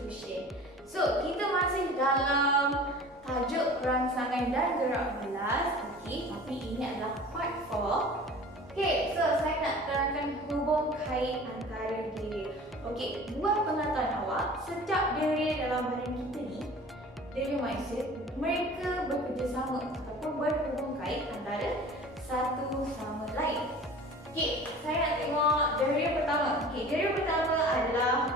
to share. So, kita masih dalam tajuk rangsangan dan gerak belas. Okey, tapi ini adalah part 4. Okey, so saya nak terangkan hubung kait antara diri. Okey, buat pengetahuan awak, setiap diri dalam badan kita ni, diri manusia, mereka bekerjasama ataupun berhubung kait antara satu sama lain. Okey, saya nak tengok diri pertama. Okey, diri pertama adalah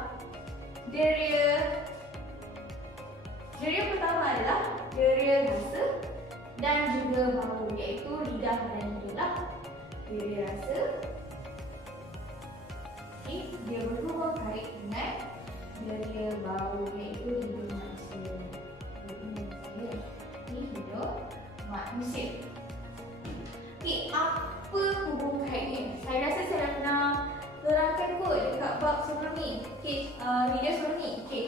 diri rasa dan juga bahu, iaitu lidah dan hidung. Diri rasa, okey, dia berhubung kait dengan diri bahu, iaitu hidung manusia. Ini hidung manusia. Okey, apa hubung kaitnya? Saya rasa saya dah pernah terangkan kot dekat bab sebelum ni. Okey, video sebelum ni. Okey.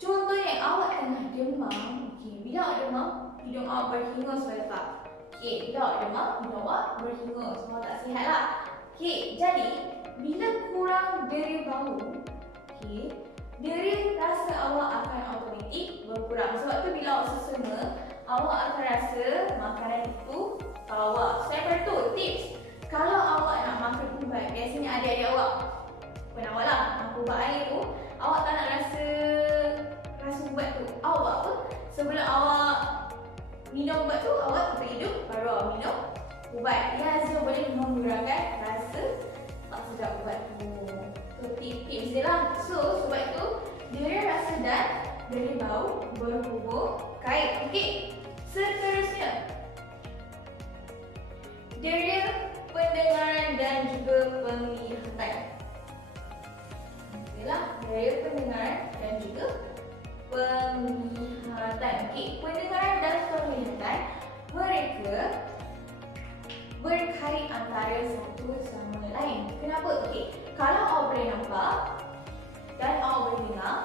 Contohnya awak tengah demam. Okey, bila awak demam, hidung awak berhingus tak? Okey, bila awak demam, hidung awak berhingus. Semua tak sihatlah. Okey, jadi bila kurang deri bahu, okey, deri rasa awak akan automatik berkurang. Sebab tu bila awak sesama, awak akan rasa makanan itu awak. Saya beritahu tips. Kalau awak nak makan ubat, biasanya adik-adik awak penawar lah makan ubat air tu, awak tak nak rasa ubat tu. Awak buat apa? Sebelum awak minum ubat tu, awak tutup hidung, baru awak minum ubat. Ia boleh mengurangkan rasa tak sedap ubat tu. Tu tips dia lah. So, sebab tu dia rasa dan deri bau berhubung kait. Okey, seterusnya deri pendengaran dan juga penglihatan. Okeylah, deri pendengaran dan juga penglihatan. Okey, pendengaran dan penglihatan mereka berkait antara satu sama lain. Kenapa? Okey, kalau awak boleh nampak dan awak boleh dengar,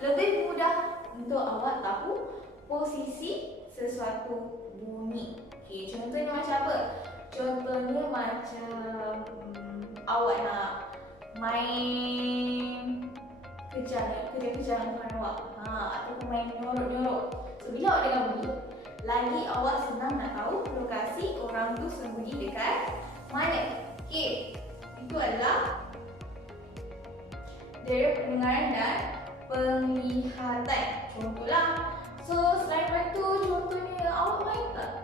lebih mudah untuk awak tahu posisi sesuatu bunyi. Okey, contohnya macam apa? Contohnya macam awak nak main kejar-kejaran kawan awak, ataupun main nyorok-nyorok. So, bila awak dengar bunyi, lagi awak senang nak tahu lokasi orang tu sembunyi dekat mana. Okey, itu adalah deri pendengaran dan penglihatan. Contohlah. So, selain itu, contohnya awak main tak?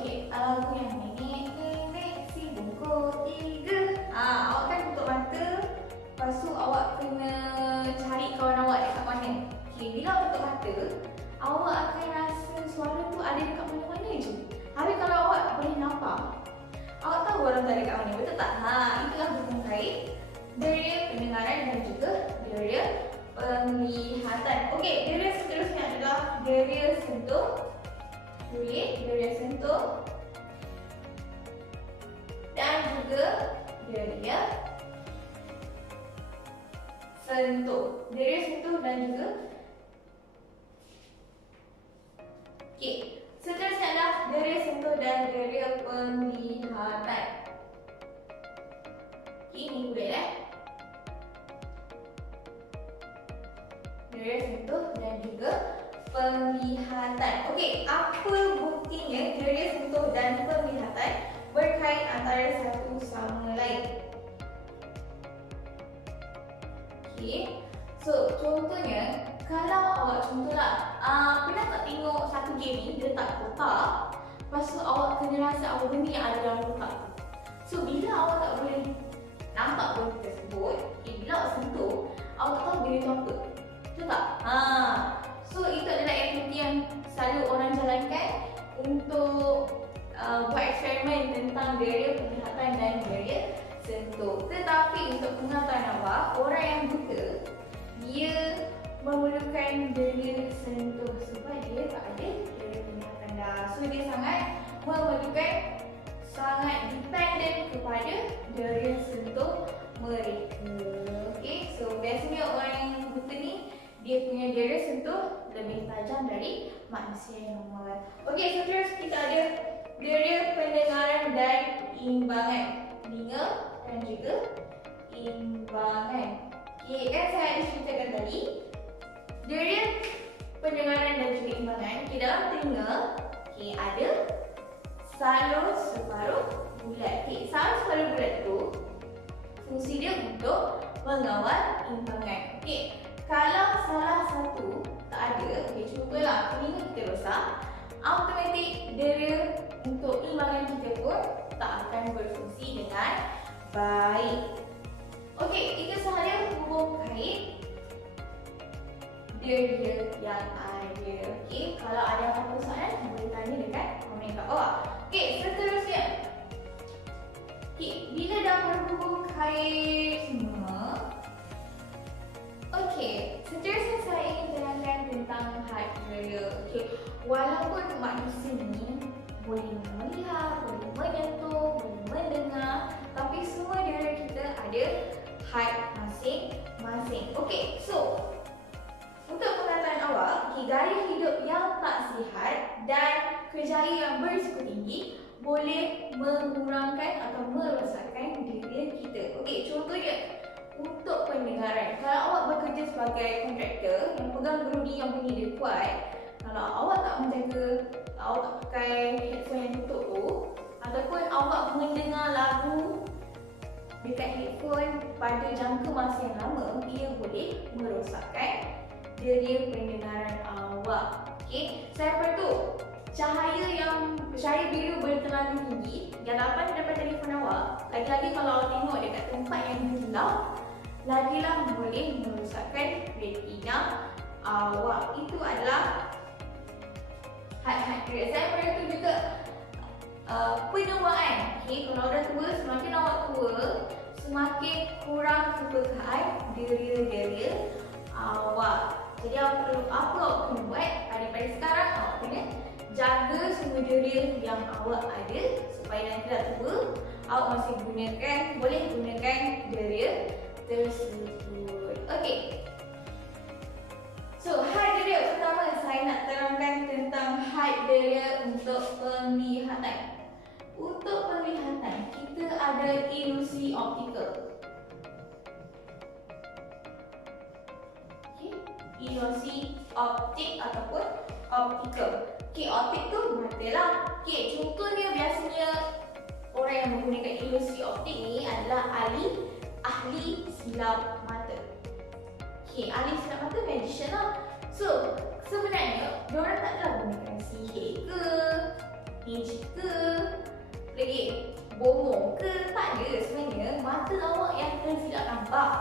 Okey, lagu yang nenek si bungkus 3. Awak kan tutup mata, lepas tu awak kena cari kawan awak dekat mana. Okey, bila awak tutup mata, awak akan rasa suara tu ada dekat mana-mana je. Tapi kalau awak boleh nampak, awak tahu orang tu ada dekat mana, betul tak? Itulah hubung kait deri pendengaran dan juga deri penglihatan. Okey, deri seterusnya adalah deri sentuh. Kulit, deri sentuh dan juga deri sentuh. Deri sentuh dan juga. Okey, seterusnya adalah deri sentuh dan deri penglihatan. Okey, ini kulit deri sentuh dan juga penglihatan. Okey, apa buktinya deri sentuh dan penglihatan berkait antara satu sama lain? Okey, so contohnya kalau awak contohlah pernah tak tengok satu game ni dia letak kotak, lepas tu awak kena rasa apa benda yang ada dalam kotak tu. So bila awak tak boleh nampak benda tersebut, bila awak sentuh, awak tak tahu benda tu apa. Betul tak? So itu adalah aktiviti yang selalu orang jalankan untuk buat eksperimen tentang deri penglihatan dan deri sentuh. Tetapi untuk pengetahuan awak, orang yang buta dia memerlukan deri sentuh sebab dia tak ada deri penglihatan dah. So dia sangat dependent kepada deri sentuh mereka. Okay, so biasanya orang yang buta ni dia punya deri sentuh lebih tajam dari manusia yang normal. Okey, so terus kita ada deri pendengaran dan imbangan, telinga dan juga imbangan. timbangan. Okay, kan saya ada ceritakan tadi, deria pendengaran dan juga timbangan. Okay, dalam telinga, okay, ada salur separuh bulat. Okay, salur separuh bulat tu fungsi dia untuk mengawal timbangan. Okay, kalau salah satu tak ada, okay, contohlah telinga kita rosak, automatik deria untuk timbangan kita pun tak akan berfungsi dengan baik. Okey, itu sahaja hubung kait deria yang ada. Okey, kalau ada apa-apa soalan boleh tanya dekat komen kat bawah. Okey, seterusnya. Okey, bila dah berhubung kait semua, okey, seterusnya saya ingin terangkan tentang had deria. Okey, walaupun manusia ni boleh melihat, boleh menyentuh, boleh mendengar, tapi semua deria kita ada had masing-masing. Okey, so untuk pengetahuan awak, gaya hidup yang tak sihat dan kerjaya yang berisiko tinggi boleh mengurangkan atau merosakkan deria kita. Okey, contohnya untuk pendengaran, kalau awak bekerja sebagai kontraktor yang pegang gerudi yang bunyi dia kuat, kalau awak tak menjaga, awak tak pakai headphone yang tutup tu, ataupun awak mendengar lagu dekat headphone pada jangka masa yang lama, ia boleh merosakkan deria pendengaran awak. Okey, selain itu, cahaya biru bertenaga tinggi yang dapat daripada telefon awak, lagi-lagi kalau awak tengok dekat tempat yang gelap, lagilah boleh merosakkan retina awak. Itu adalah had deria. Selain itu juga penuaan. Okay, kalau dah tua, semakin awak tua, semakin kurang kepekaan deria-deria awak. Jadi apa awak kena buat daripada sekarang, awak kena jaga semua deria yang awak ada supaya nanti dah tua, awak masih boleh gunakan deria tersebut. Okey. So, had deria pertama saya nak terangkan tentang had deria untuk penglihatan. Untuk penglihatan, kita ada ilusi optikal. Okay. Ilusi optik ataupun optikal. Okay, optik tu mata lah. Okay, contohnya biasanya orang yang menggunakan ilusi optik ni adalah ahli silap mata. Okay, ahli silap mata magician lah. So, sebenarnya diorang tak adalah gunakan sihir ke, magic ke, lagi bohong ke, tak ada. Sebenarnya mata awak yang tersilap nampak.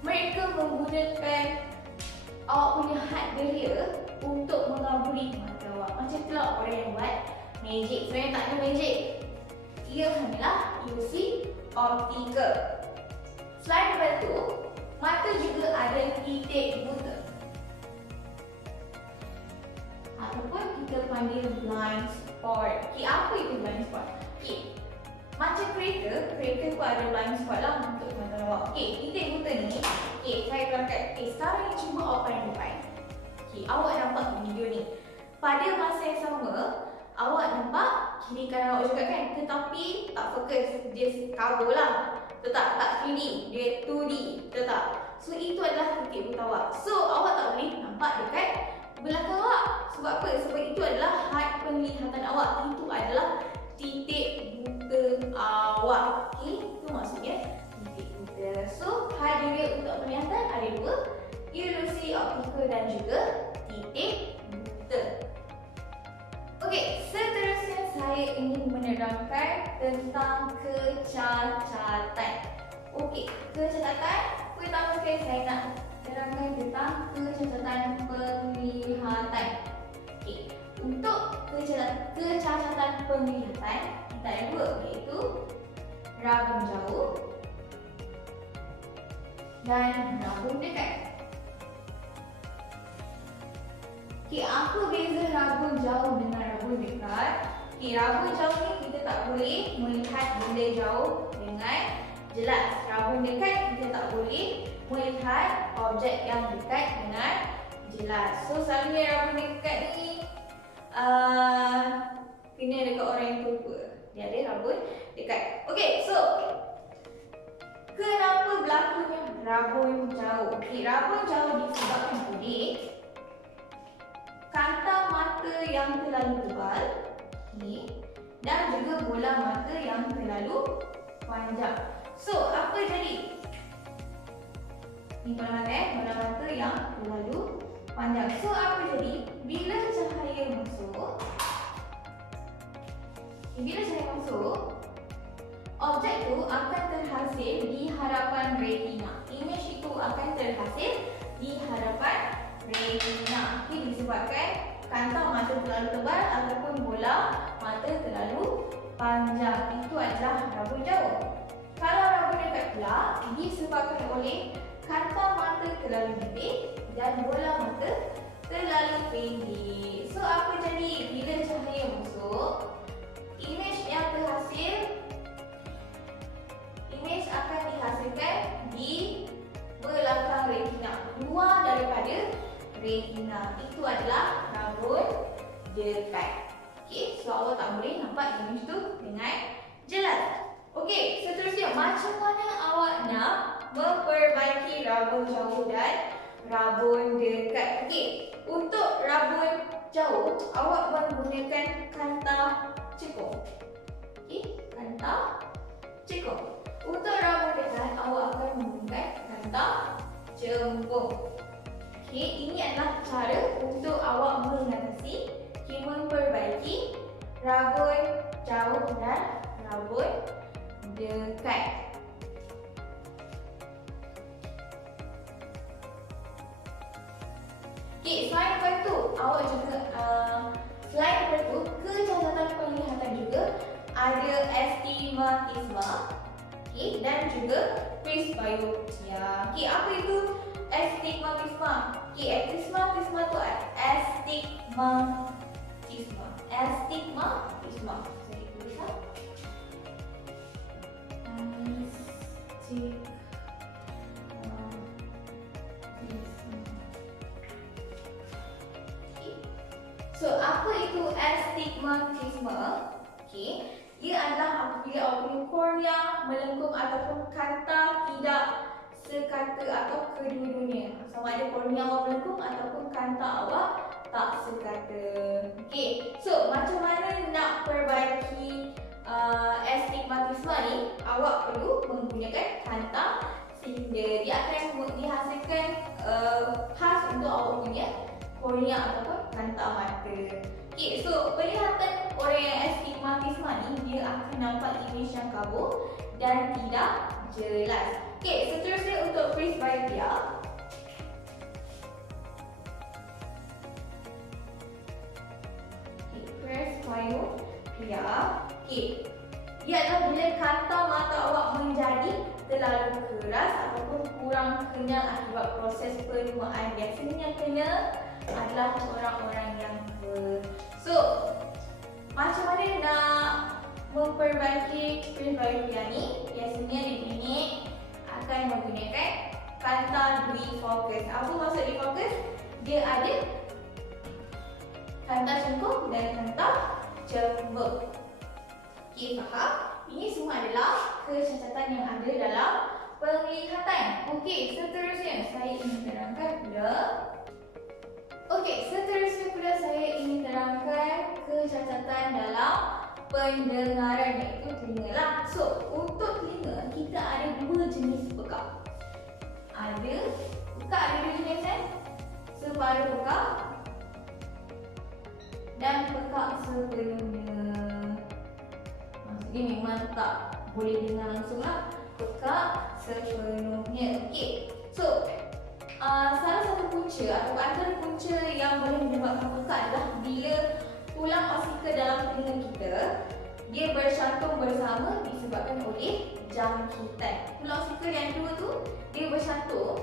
Mereka menggunakan awak punya had deria untuk mengaburi mata awak. Macam itulah orang yang buat magic. Sebenarnya tak ada magic, ia hanyalah ilusi optikal. Selain daripada itu, mata juga ada titik buta ataupun kita panggil blind spot. Okay, apa itu blind spot? Okay, macam kereta pun ada blind spot lah untuk mata awak. Okay, titik buta ni, okay, saya terangkan. Okay, sekarang ni cuba awak pandang depan. Okay, awak nampak video ni. Pada masa yang sama, awak nampak kiri kanan awak juga kan? Tetapi tak fokus, dia cover lah. Tak 3D, dia 2D, tak. So, itu adalah titik buta awak. So, awak tak boleh nampak dekat belakang awak. Sebab apa? Sebab itu adalah had penglihatan awak. Itu adalah titik buta awak. Okay, itu maksudnya titik buta. So, had deria untuk penglihatan ada dua, ilusi optikal dan juga titik buta. Okey, seterusnya saya ingin menerangkan tentang kecacatan. Okey, kecacatan. Pertama sekali saya nak terangkan tentang kecacatan penglihatan. Okey, untuk kecacatan penglihatan kita ada dua, iaitu rabun jauh dan rabun dekat. Okay, apa beza rabun jauh dengan rabun dekat? Okay, rabun jauh ni kita tak boleh melihat benda jauh dengan jelas. Rabun dekat kita tak boleh melihat objek yang dekat dengan jelas. So, selalunya rabun dekat ni kena dekat orang yang tua. Dia ada rabun dekat. Okay, so kenapa berlakunya rabun jauh. Okey, rabun jauh disebabkan oleh kantang mata yang terlalu tebal, okey, dan juga bola mata yang terlalu panjang. So, apa jadi? Ni bola mata yang terlalu panjang. So, apa jadi? Bila cahaya masuk, objek tu akan terhasil di hadapan retina. Image itu akan terhasil di hadapan retina. Ini disebabkan kantang mata terlalu tebal ataupun bola mata terlalu panjang. Itu adalah rabun jauh. Kalau rabun dekat pula disebabkan oleh kantang mata terlalu nipis dan bola mata terlalu pendek. So, apa jadi bila cahaya masuk? Image akan dihasilkan di belakang retina, luar daripada retina. Itu adalah rabun dekat. Okey, so awak tak boleh nampak image tu dengan jelas. Okey, seterusnya macam mana awak nak memperbaiki rabun jauh dan rabun dekat? Okey, untuk rabun jauh awak menggunakan kantang cekung. Okey, kantang cekung. Untuk rabun dekat awak akan menggunakan kantang cembung. Okey, ini adalah cara untuk awak mengatasi, memperbaiki rabun jauh dan rabun dekat. Okey, selain daripada tu, awak juga selain daripada tu, kecacatan penglihatan juga ada astigmatisme, okey, dan juga presbyopia. Okey, apa itu astigmatisme? Okey, astigmatisme tu astigmatisme. Saya tuliskan. So, apa itu astigmatisme? Okey, ia adalah apabila awak punya kornea melengkung ataupun kanta tidak sekata atau kedua-duanya. Sama ada kornea awak melengkung ataupun kanta awak tak sekata. Okey, so macam mana nak perbaiki astigmatisme ni? Awak perlu menggunakan kanta silinder. Dia akan dihasilkan khas untuk awak punya kornea ataupun kanta mata. Okey, so penglihatan orang yang astigmatisme ni dia akan nampak image yang kabur dan tidak jelas. Okey, seterusnya untuk presbyopia. Presbyopia. Okey, dia adalah bila kanta mata awak menjadi terlalu keras ataupun kurang kenyal akibat proses penuaan. Biasanya kena adalah orang-orang yang so, macam mana nak memperbaiki presbyopia ni? Biasanya di klinik akan menggunakan kanta difokus. Apa maksud difokus? Dia ada kanta cengkung dan kanta cembung. Okey, faham? Ini semua adalah kecacatan yang ada dalam penglihatan. Okey, seterusnya saya ingin terangkan pula. Okey, seterusnya pula saya ingin terangkan kecacatan dalam pendengaran, iaitu telinga lah. So, untuk telinga kita ada dua jenis pekak. Ada dua jenis kan? Separuh pekak dan pekak sepenuhnya. Maksudnya memang tak boleh dengar langsung lah. Pekak sepenuhnya. Okey, so salah satu punca atau antara punca yang boleh menyebabkan pekak adalah bila tulang osikal dalam telinga kita dia bercantum bersama disebabkan oleh jangkitan. Tulang osikal yang dua tu dia bercantum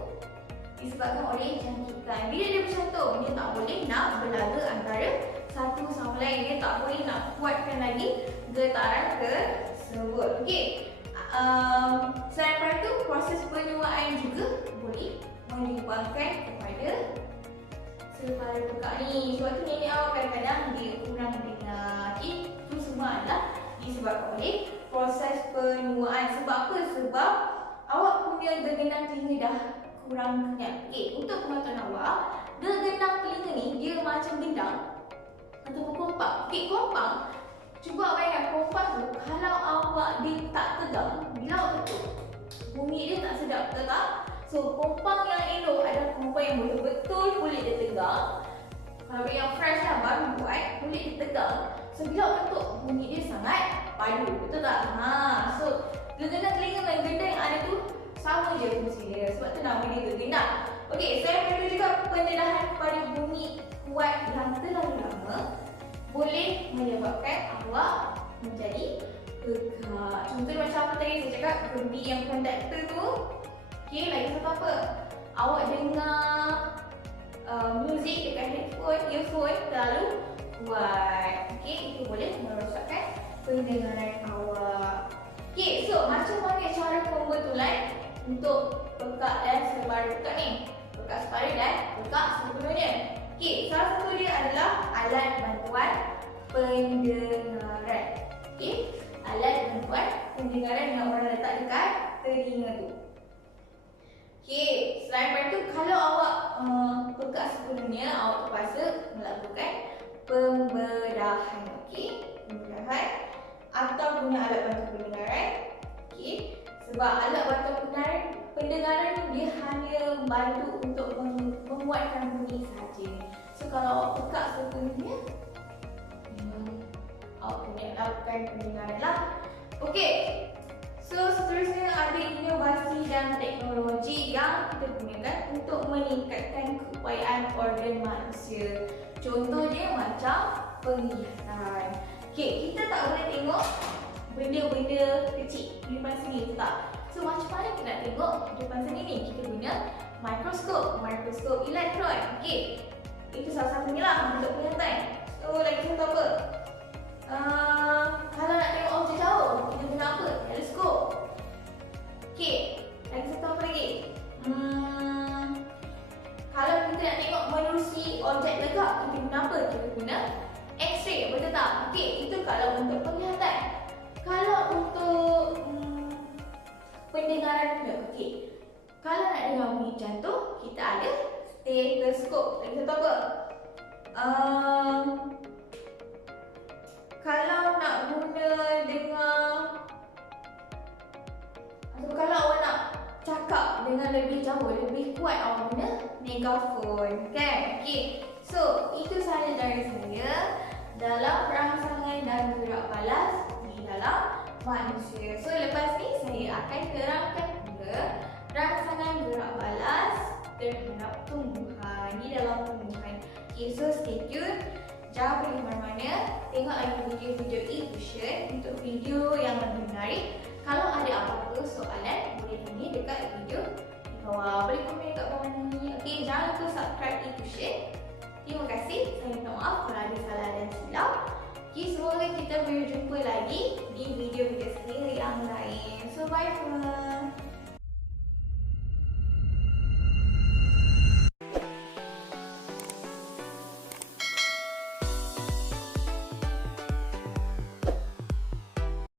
disebabkan oleh jangkitan. Bila dia bercantum, dia tak boleh nak berlaga antara satu sama lain. Dia tak boleh nak kuatkan lagi getaran tersebut. Okey, selain daripada itu, proses penuaan juga boleh menyumbangkan kepada separuh pekak ni. Sebab tu nenek awak kadang-kadang dia kurang dengar. Itu semua adalah disebabkan oleh proses penuaan. Sebab apa? Sebab awak punya gerganan telinga dah kurang kenyal. Okey, untuk pengetahuan awak, gerganan telinga ni dia macam gendang ataupun kompang. Okey, kompang. Cuba bayangkan kompang tu kalau awak dia tak tegang, bila awak ketuk, bunyi dia tak sedap, betul tak? So, kompang yang elok adalah kompang yang betul-betul kulit dia tegang. Kalau yang fresh lah baru buat, kulit dia tegang. So, bila awak ketuk, bunyi dia sangat padu, betul tak? So, gerganan telinga dengan gendang yang ada tu sama je fungsi dia. Sebab tu nama dia gerganan. Okey, selain perlu juga pendedahan kepada bunyi kuat yang terlalu lama boleh menyebabkan awak menjadi pekak. Contoh macam apa tadi saya cakap, kendi yang konduktor tu. Okey, lagi satu apa? Awak dengar muzik dekat headphone, earphone terlalu kuat. Okey, itu boleh merosakkan pendengaran awak. Okey, so macam mana cara pembetulan untuk pekak dan separuh pekak ni? Pekak separuh dan pekak sepenuhnya. Okey, salah satu dia adalah alat bantuan pendengaran. Okey, alat bantuan pendengaran yang orang letak dekat telinga tu. Okey, selain daripada tu, kalau awak pekak sepenuhnya, awak terpaksa melakukan pembedahan. Okey, pembedahan atau guna alat bantu pendengaran. Okey, sebab alat bantu pendengaran ni dia hanya membantu untuk menguatkan bunyi saja. So kalau awak pekak sepenuhnya, awak kena lakukan pendengaran lah. Okey, so seterusnya ada inovasi dan teknologi yang kita gunakan untuk meningkatkan keupayaan organ manusia. Contohnya macam penglihatan. Okey, kita tak boleh tengok benda-benda kecil di depan sini, betul tak? So macam mana kita nak tengok di depan sini ni? Kita guna mikroskop elektron. Okey, itu salah satunya lah untuk penglihatan. So lagi satu apa? Kalau nak tengok objek jauh, kita guna apa? Teleskop. Okey, lagi satu apa lagi? Kalau kita nak tengok menerusi objek tegak, kita guna apa? Kita guna X-ray, betul tak? Okey, itu kalau untuk penglihatan. Kalau untuk pendengaran pula, okey. Kalau nak dengar bunyi jantung, kita ada stetoskop. Lagi satu apa? Kalau nak guna dengar, atau kalau awak nak cakap dengan lebih jauh, lebih kuat, awak guna megafon, kan? Okey. So, itu sahaja dari saya dalam rangsangan dan gerak balas di dalam manusia. So, lepas ni saya akan terangkan juga rangsangan gerak balas terhadap tumbuhan di dalam tumbuhan. Okay, so stay tune. Jangan pergi ke mana-mana. Tengok lagi video-video e-tuition untuk video yang lebih menarik. Kalau ada apa-apa soalan, boleh tanya dekat video di bawah. Boleh komen dekat bawah ni. Okay, jangan lupa subscribe e-tuition. Terima kasih. Saya minta maaf kalau ada salah dan silap. Okay, semoga kita berjumpa lagi di video-video saya yang lain. So, bye for now.